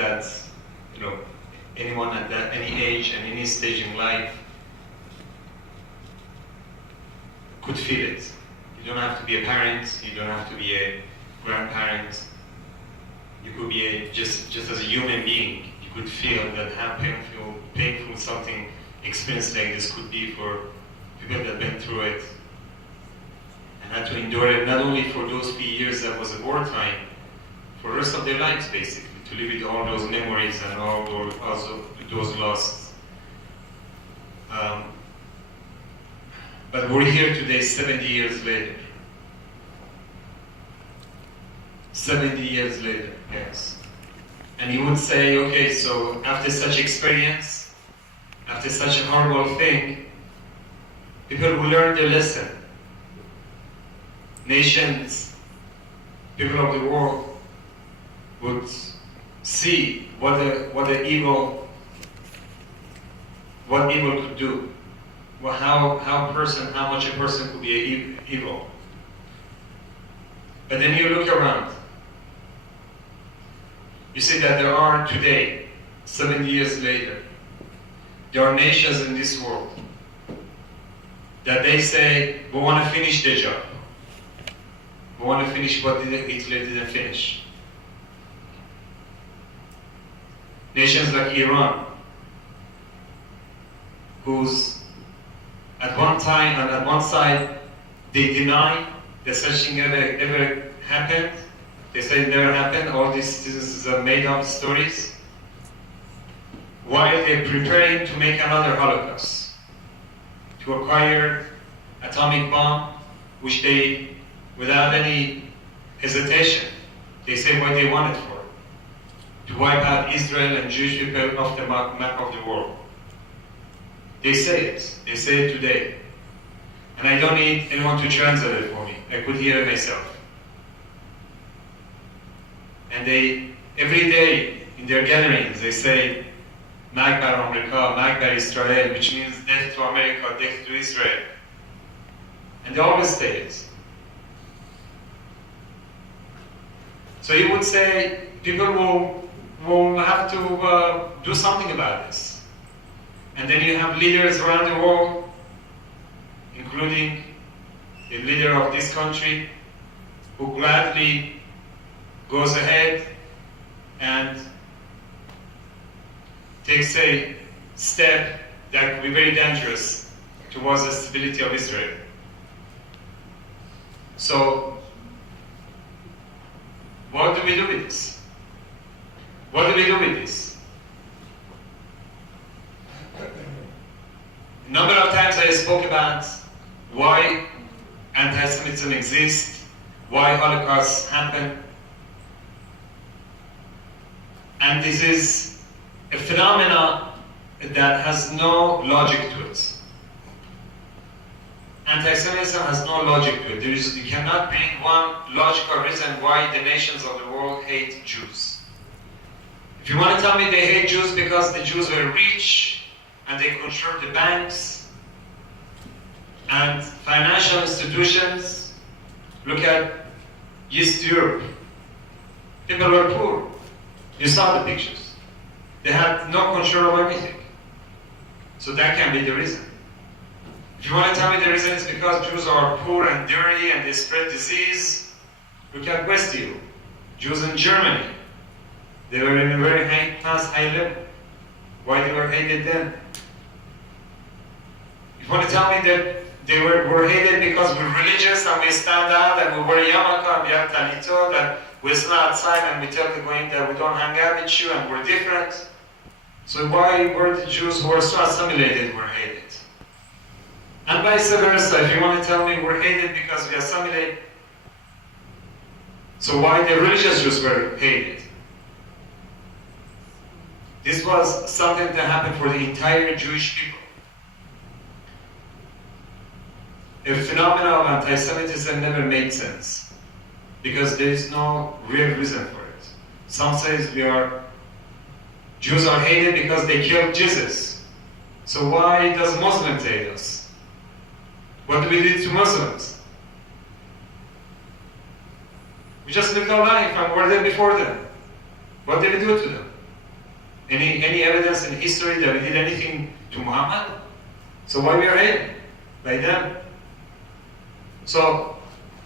that, you know, anyone at any age and any stage in life could feel it. You don't have to be a parent, you don't have to be a grandparent. You could be just as a human being, you could feel that how painful something experience like this could be for people that have been through it and had to endure it, not only for those few years that was a wartime, for the rest of their lives basically, to live with all those memories and all those lost. But we're here today 70 years later. 70 years later, yes. And you would say, okay, so after such experience, after such a horrible thing, people will learn their lesson. Nations, people of the world would see what evil could do. How much a person could be evil. But then you look around. You see that there are today, 70 years later, there are nations in this world that they say, we want to finish the job. We want to finish what Hitler didn't finish. Nations like Iran, who's at one time and at one side they deny that such thing ever happened. They say it never happened. All this is made up stories. While they're preparing to make another Holocaust, to acquire atomic bomb, which they, without any hesitation, they say what they want it for, to wipe out Israel and Jewish people off the map of the world. They say it. They say it today. And I don't need anyone to translate it for me. I could hear it myself. And they, every day in their gatherings, they say, Mag bar America, Mag bar Israel, which means death to America, death to Israel. And they always say it. So you would say, people will have to do something about this. And then you have leaders around the world, including the leader of this country, who gladly goes ahead and takes a step that could be very dangerous towards the stability of Israel. So, what do we do with this? What do we do with this? A number of times I spoke about why anti-Semitism exists, why Holocaust happened. And this is a phenomenon that has no logic to it. Anti-Semitism has no logic to it. You cannot bring one logical reason why the nations of the world hate Jews. If you want to tell me they hate Jews because the Jews were rich, and they control the banks and financial institutions. Look at East Europe. People were poor. You saw the pictures. They had no control over anything. So that can be the reason. If you want to tell me the reason is because Jews are poor and dirty and they spread disease, look at West Europe. Jews in Germany. They were in a very high level. Why they were hated then? If you want to tell me that they were hated because we're religious and we stand out and we wear yarmulke and we have talito, that we stand outside and we tell the goyim that we don't hang out with you and we're different. So why were the Jews who were so assimilated were hated? And vice versa, if you want to tell me we're hated because we assimilate, so why the religious Jews were hated? This was something that happened for the entire Jewish people. A phenomenon of anti-Semitism never made sense because there is no real reason for it. Some say Jews are hated because they killed Jesus. So why does Muslims hate us? What do we do to Muslims? We just lived our life and were there before them. What did we do to them? Any evidence in history that we did anything to Muhammad? So why we are hated by them? So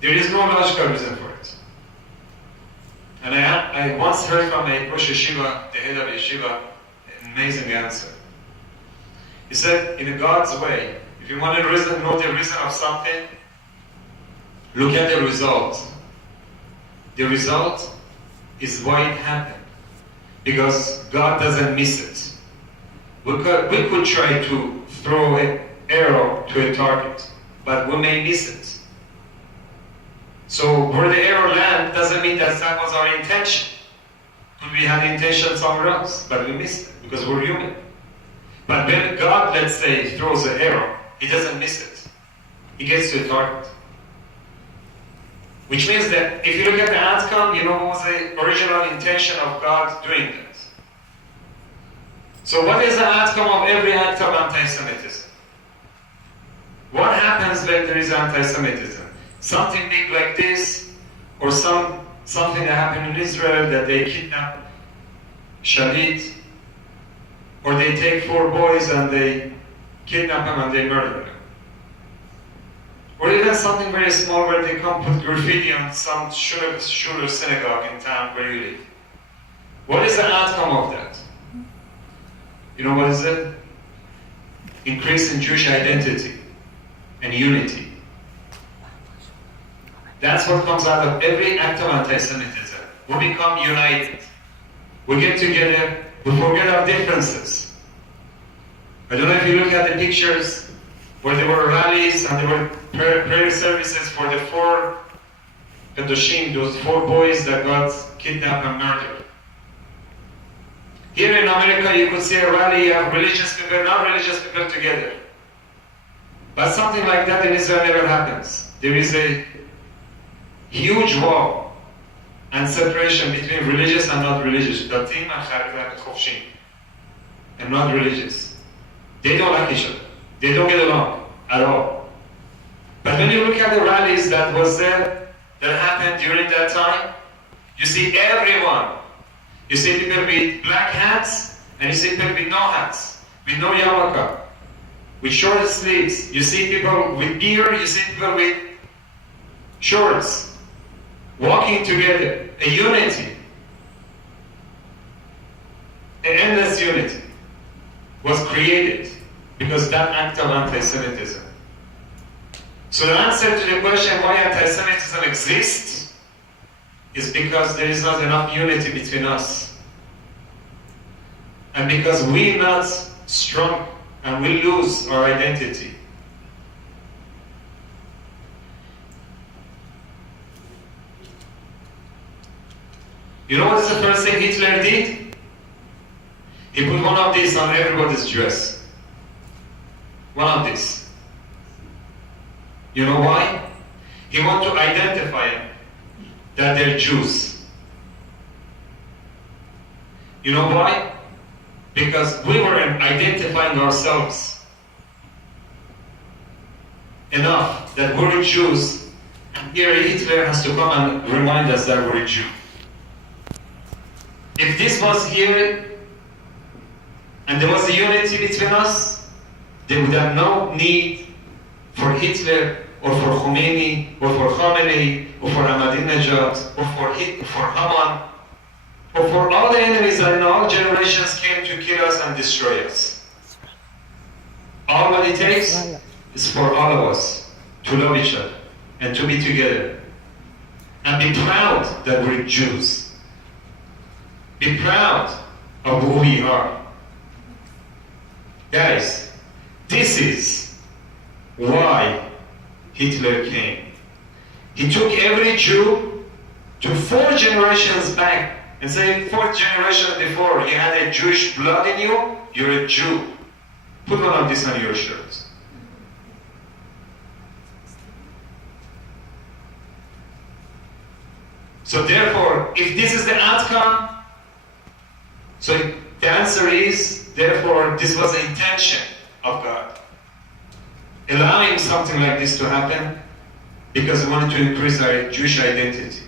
there is no logical reason for it. And I once heard from a Rosh Yeshiva, the head of Yeshiva, an amazing answer. He said, in God's way, if you want to know the reason of something, look at the result. The result is why it happened. Because God doesn't miss it. We could try to throw an arrow to a target, but we may miss it. So where the arrow lands doesn't mean that was our intention. We had the intention somewhere else, but we missed it because we're human. But when God, let's say, throws an arrow, He doesn't miss it. He gets to the target. Which means that if you look at the outcome, you know what was the original intention of God doing that. So what is the outcome of every act of anti-Semitism? What happens when there is anti-Semitism? Something big like this, or something that happened in Israel that they kidnap Shalit, or they take 4 boys and they kidnap them and they murder them. Or even something very small where they come put graffiti on some shul or synagogue in town where you live. What is the outcome of that? You know what is it? Increase in Jewish identity and unity. That's what comes out of every act of anti-Semitism. We become united. We get together, we forget our differences. I don't know if you look at the pictures where there were rallies and there were prayer services for the 4 Kedoshim, those 4 boys that got kidnapped and murdered. Here in America, you could see a rally, you have religious people, non-religious people together. But something like that in Israel never happens. There is a huge wall and separation between religious and not religious. And not religious. They don't like each other. They don't get along at all. But when you look at the rallies that was there, that happened during that time, you see everyone. You see people with black hats, and you see people with no hats, with no yarmulke, with short sleeves. You see people with beard, you see people with shorts, walking together, a unity, an endless unity was created because that act of anti-Semitism. So the answer to the question why anti-Semitism exists is because there is not enough unity between us. And because we're not strong and we lose our identity. You know what is the first thing Hitler did? He put one of these on everybody's dress. One of these. You know why? He wanted to identify them that they're Jews. You know why? Because we weren't identifying ourselves enough that we're Jews, and here Hitler has to come and remind us that we're Jew. If this was here, and there was a unity between us, there would have no need for Hitler, or for Khomeini, or for Khamenei, or for Ahmadinejad, or for Haman, or for all the enemies that in all generations came to kill us and destroy us. All what it takes is for all of us to love each other and to be together and be proud that we're Jews. Be proud of who we are. Guys, this is why Hitler came. He took every Jew to 4 generations back and said, 4th generation before you had a Jewish blood in you, you're a Jew. Put one of these on your shirt. So therefore, if this is the outcome, so the answer is, therefore, this was the intention of God. Allowing something like this to happen because we wanted to increase our Jewish identity.